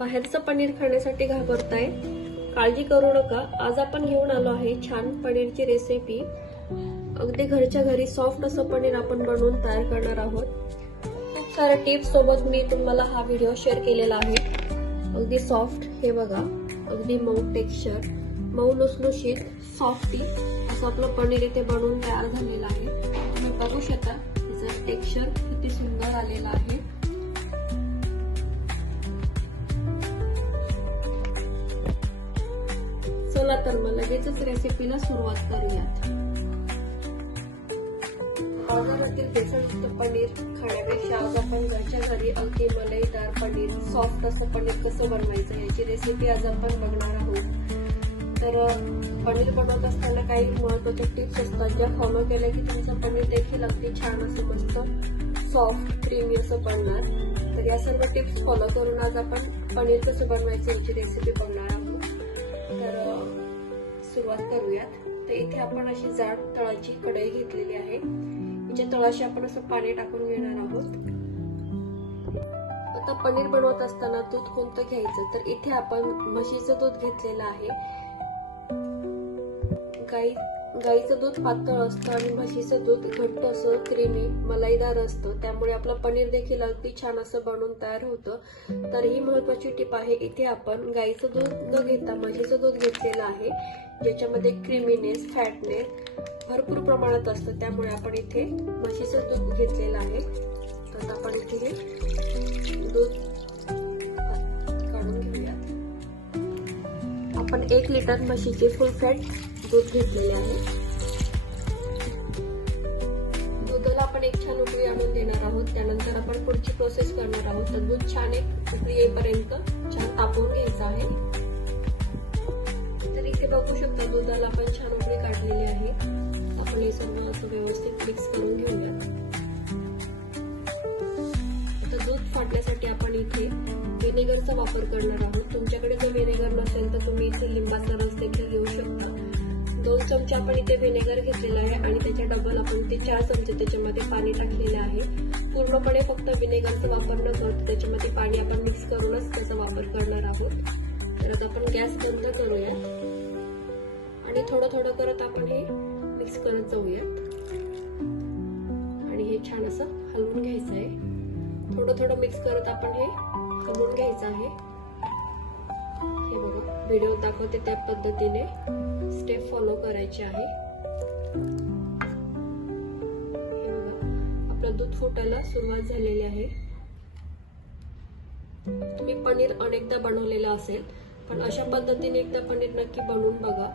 बाहेरचं पनीर खाण्यासाठी घाबरताय, काळजी करू नका. आज आपण घेऊन आलो आहे छान पनीरची रेसिपी. अगदी घरच्या घरी सॉफ्ट असं पनीर आपण बनवून तयार करणार आहोत. खूप साऱ्या टिप्स सोबत मी तुम्हाला हा व्हिडिओ शेअर केलेला आहे. अगदी सॉफ्ट, हे बघा, अगदी मऊ टेक्स्चर, मऊ लुसलुशीत सॉफ्टी असं आपलं पनीर इथे बनवून तयार झालेलं आहे. तुम्ही बघू शकता त्याचं टेक्स्चर किती सुंदर आलेलं आहे. चला तर मग लगेचच रेसिपीला सुरुवात करूयात. बाजारातील भेसळयुक्त पनीर खाण्यापेक्षा आज आपण घरच्या घरी अगदी मलईदार पनीर, सॉफ्ट असं पनीर कसं बनवायचं याची रेसिपी आज आपण बघणार आहोत. तर पनीर बनवत असताना काही महत्त्वाच्या टिप्स असतात ज्या फॉलो केल्या की तुमचं पनीर देखील अगदी छान असं मस्त सॉफ्ट क्रीमी असं बनणार. तर या सर्व टिप्स फॉलो करून आज आपण पनीर कसं बनवायचं याची रेसिपी बघणार आहोत. तर सुरुवात करूयात. तर इथे आपण अशी जाड तळाची कढई घेतलेली आहे. हिच्या तळाशी आपण असं पाणी टाकून घेणार आहोत. आता पनीर बनवत असताना दूध कोणतं घ्यायचं, तर इथे आपण म्हशीचं दूध घेतलेलं आहे. गाईचं दूध पातळ असतं आणि म्हशीचं दूध घट्ट असं क्रीमी मलाईदार असतं. त्यामुळे आपलं पनीर देखील अगदी छान असं बनवून तयार होतं. तर ही महत्वाची टिप आहे. इथे आपण गाईचं दूध न घेता म्हशीचं दूध घेतलेलं आहे, ज्याच्यामध्ये क्रीमीनेस, फॅटनेस भरपूर प्रमाणात असतं. त्यामुळे आपण इथे म्हशीचं दूध घेतलेलं आहे. तर आपण इथे हे दूध काढून घेऊयात. आपण 1 लिटर म्हशीचे फुल फॅट दूध घेतलेले आहे. दुधाला आपण एक छान उकळी आणून देणार आहोत. त्यानंतर आपण पुढची प्रोसेस करणार आहोत. तर दूध छान एक उकळी येईपर्यंत छान तापवून घ्यायचं आहे. तर इथे बघू शकता दुधाला आपण छान उकळी काढलेली आहे. आपण हे सर्व असं व्यवस्थित मिक्स करून घेऊयात. आता दूध फाटण्यासाठी आपण इथे व्हिनेगरचा वापर करणार आहोत. तुमच्याकडे जर व्हिनेगर नसेल तर तुम्ही इथे लिंबाचा रस देखील घेऊ शकता. 2 चमचे आपण इथे व्हिनेगर घेतलेला आहे आणि त्याच्या डबल आपण ते 4 चमचे त्याच्यामध्ये पाणी टाकलेले आहे. पूर्णपणे फक्त व्हिनेगरचा वापर न करता त्याच्यामध्ये पाणी आपण मिक्स करूनच त्याचा वापर करणार आहोत. तर आता आपण गॅस बंद करूया आणि थोडं थोडं करत आपण हे मिक्स करत जाऊयात आणि हे छान असं हलवून घ्यायचं आहे. थोडं थोडं मिक्स करत आपण हे हलवून घ्यायचं आहे. हे बघा, व्हिडिओ दाखवते त्या पद्धतीने स्टेप फॉलो करायचे आहे. हे बघा, आपलं दूध फुटायला सुरुवात झालेली आहे. तुम्ही पनीर अनेकदा बनवलेलं असेल, पण अशा पद्धतीने एकदा पनीर नक्की बनवून बघा.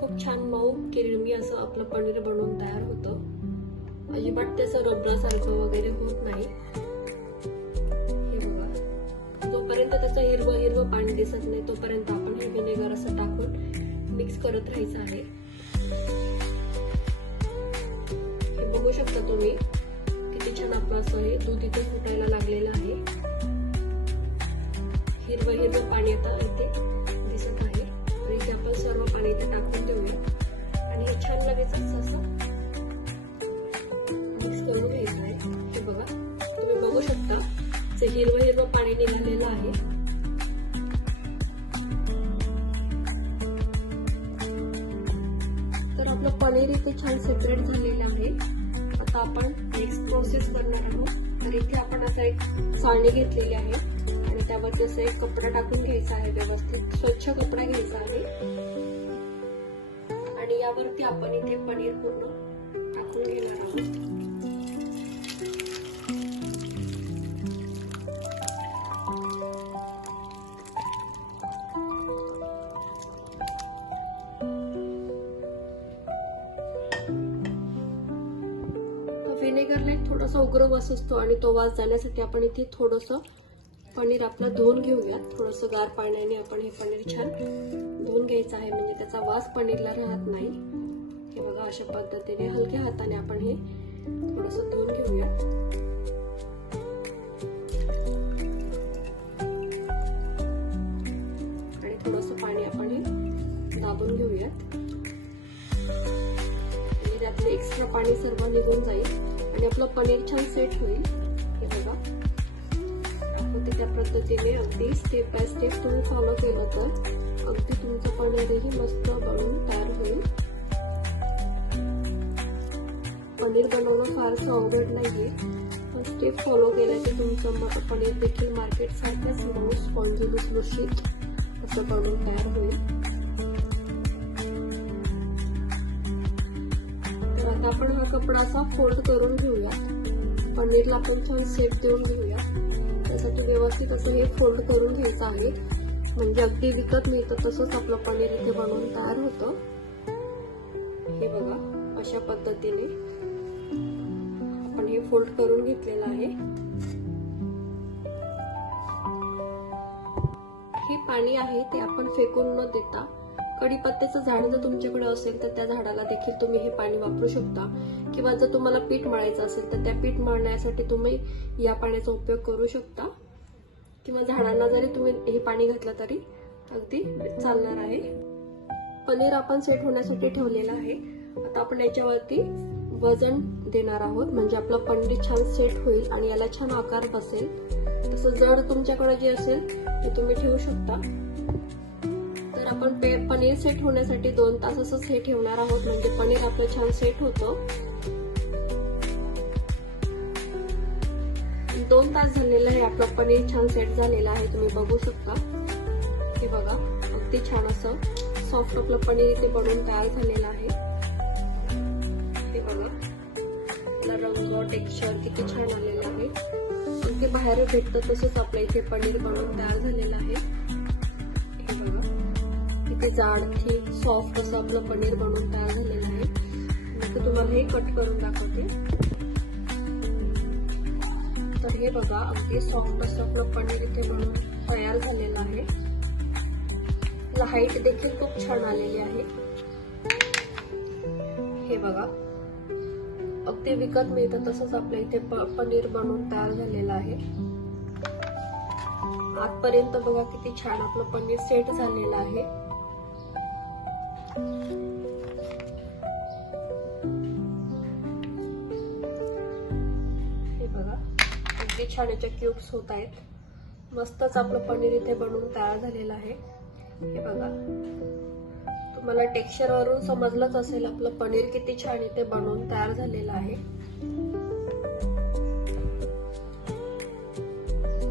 खूप छान मऊ क्रीमी असं आपलं पनीर बनवून तयार होतं. अजिबात त्याचं रबरासारखं वगैरे होत नाही. हे बघा, जोपर्यंत त्याचं हिरवं हिरवं पाणी दिसत नाही तोपर्यंत आपण हे व्हिनेगर असं टाकून मिक्स करत राहायचं आहे. हे बघू शकता तुम्ही किती छान आपलं असं हे दूध इथे फुटायला लागलेलं आहे. हिरवं हिरवं पाणी आता इथे दिसत आहे. तर इथे आपण सर्व पाणी इथे टाकून देऊया आणि हे छान लगेच असं मिक्स करून घ्यायचं आहे. हे बघा, तुम्ही बघू शकता ते हिरवं हिरवं पाणी निघालेलं आहे. तर आपलं पनीर इथे छान सेपरेट झालेलं आहे. आता आपण नेक्स्ट प्रोसेस करणार आहोत. तर इथे आपण असं एक चाळणी घेतलेली आहे आणि त्यावरती असं एक कपडा टाकून घ्यायचा आहे. व्यवस्थित स्वच्छ कपडा घ्यायचा आहे आणि यावरती आपण इथे पनीर पूर्ण टाकून घेणार आहोत. व्हिनेगरला एक थोडासा उग्र वास असतो आणि तो वास जाण्यासाठी आपण इथे थोडंसं पनीर आपलं धुवून घेऊया. थोडंसं गार पाण्याने आपण हे पनीर छान धुवून घ्यायचं आहे, म्हणजे त्याचा वास पनीरला राहत नाही. हे बघा, अशा पद्धतीने हलक्या हाताने आपण हे थोडंसं धुवून घेऊया. आणि थोडंसं पाणी आपण हे दाबून घेऊयात आणि त्यातलं एक्स्ट्रा पाणी सर्व निघून जाईल आणि आपलं पनीर छान सेट होईल. हे बघा, ते त्या पद्धतीने अगदी स्टेप बाय स्टेप तुम्ही फॉलो केलं तर अगदी तुमचं पनीरही मस्त बनवून तयार होईल. पनीर बनवणं फारसं अवघड नाहीये, पण स्टेप फॉलो केल्या की तुमचं पनीर देखील मार्केट सारखंच मऊ स्पॉन्जी लुसलुशीत असं बनवून तयार होईल. तर आता आपण हा कपडा असा फोल्ड करून घेऊया. पनीरला आपण छान सेट देऊन घेऊया. त्यासाठी व्यवस्थित असं हे फोल्ड करून घ्यायचं आहे, म्हणजे अगदी विकत मिळतं तसंच आपलं पनीर इथे बनवून तयार होतं. हे बघा, अशा पद्धतीने आपण हे फोल्ड करून घेतलेलं आहे. हे पाणी आहे ते आपण फेकून न देता, कढीपत्त्याचं झाड जर तुमच्याकडे असेल तर त्या झाडाला देखील तुम्ही हे पाणी वापरू शकता, किंवा जर तुम्हाला पीठ मळायचं असेल तर त्या पीठ मळण्यासाठी तुम्ही या पाण्याचा उपयोग करू शकता, किंवा झाडांना जरी तुम्ही हे पाणी घातलं तरी अगदी चालणार आहे. पनीर आपण सेट होण्यासाठी ठेवलेलं आहे. आता आपण याच्यावरती वजन देणार आहोत, म्हणजे आपलं पनीर छान सेट होईल आणि याला छान आकार बसेल. तसं जड तुमच्याकडे जे असेल ते तुम्ही ठेवू शकता. तर आपण पनीर सेट होण्यासाठी 2 तास असंच हे ठेवणार आहोत, म्हणजे पनीर आपलं छान सेट होतं. 2 तास झालेलं आहे, आपलं पनीर छान सेट झालेलं आहे. तुम्ही बघू शकता. हे बघा, अगदी छान असं सॉफ्ट आपलं पनीर इथे बनवून तयार झालेलं आहे. हे बघा, रंग टेक्स्चर किती छान आलेलं आहे. अगदी बाहेर भेटतं तसंच आपल्या इथे पनीर बनवून तयार झालेलं आहे. हे बघा, किती जाड थिक सॉफ्ट असं आपलं पनीर बनवून तयार झालेलं आहे. मी तुम्हाला हे कट करून दाखवते. तर हे बघा, अगदी सॉफ्ट असं आपलं पनीर इथे बनवून तयार झालेलं आहे. हाईट देखील खूप छान आलेली आहे. हे बघा, अगदी विकत मिळतं तसंच आपल्या इथे पनीर बनवून तयार झालेलं आहे. आतपर्यंत बघा किती छान आपलं पनीर सेट झालेलं आहे. हे बघा, अगदी छान याच्या क्यूब्स होत आहेत. मस्तच आपलं पनीर इथे बनवून तयार झालेलं आहे. हे बघा, तुम्हाला टेक्स्चर वरून समजलंच असेल आपलं पनीर किती छान इथे बनवून तयार झालेलं आहे.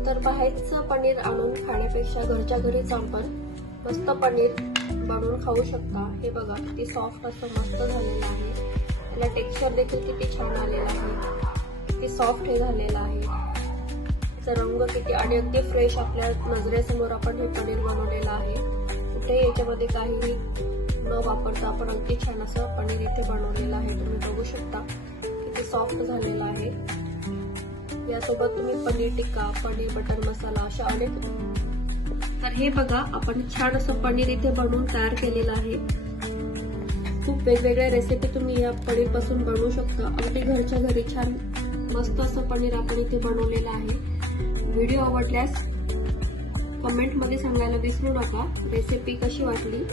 तर बाहेरचं पनीर आणून खाण्यापेक्षा घरच्या घरीच आपण मस्त पनीर बनवून खाऊ शकता. हे बघा, किती सॉफ्ट असं मस्त झालेलं आहे. त्याला टेक्स्चर देखील किती छान आलेलं आहे. किती सॉफ्ट हे झालेलं आहे. त्याचा रंग किती, आणि अगदी फ्रेश आपल्या नजरेसमोर आपण हे पनीर बनवलेलं आहे. कुठे याच्यामध्ये काही न वापरता आपण अगदी छान असं पनीर इथे बनवलेलं आहे. तुम्ही बघू शकता किती सॉफ्ट झालेलं आहे. यासोबत तुम्ही पनीर टिक्का, पनीर बटर मसाला अशा अनेक. तर हे बघा, आपण छान असं पनीर इथे बनवून तयार केलेलं आहे. खूप वेगवेगळ्या रेसिपी तुम्ही या पनीर पासून बनवू शकता. अगदी घरच्या घरी छान मस्त असं पनीर आपण इथे बनवलेलं आहे. व्हिडिओ आवडल्यास कमेंटमध्ये सांगायला विसरू नका रेसिपी कशी वाटली.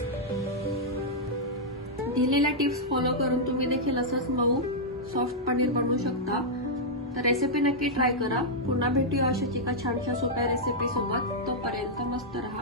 दिलेल्या टिप्स फॉलो करून तुम्ही देखील असंच मऊ सॉफ्ट पनीर बनवू शकता. तर रेसिपी नक्की ट्राय करा. पुन्हा भेटूया अशाच एका छानशा सोप्या रेसिपी सोबत. तोपर्यंत मस्त राहा.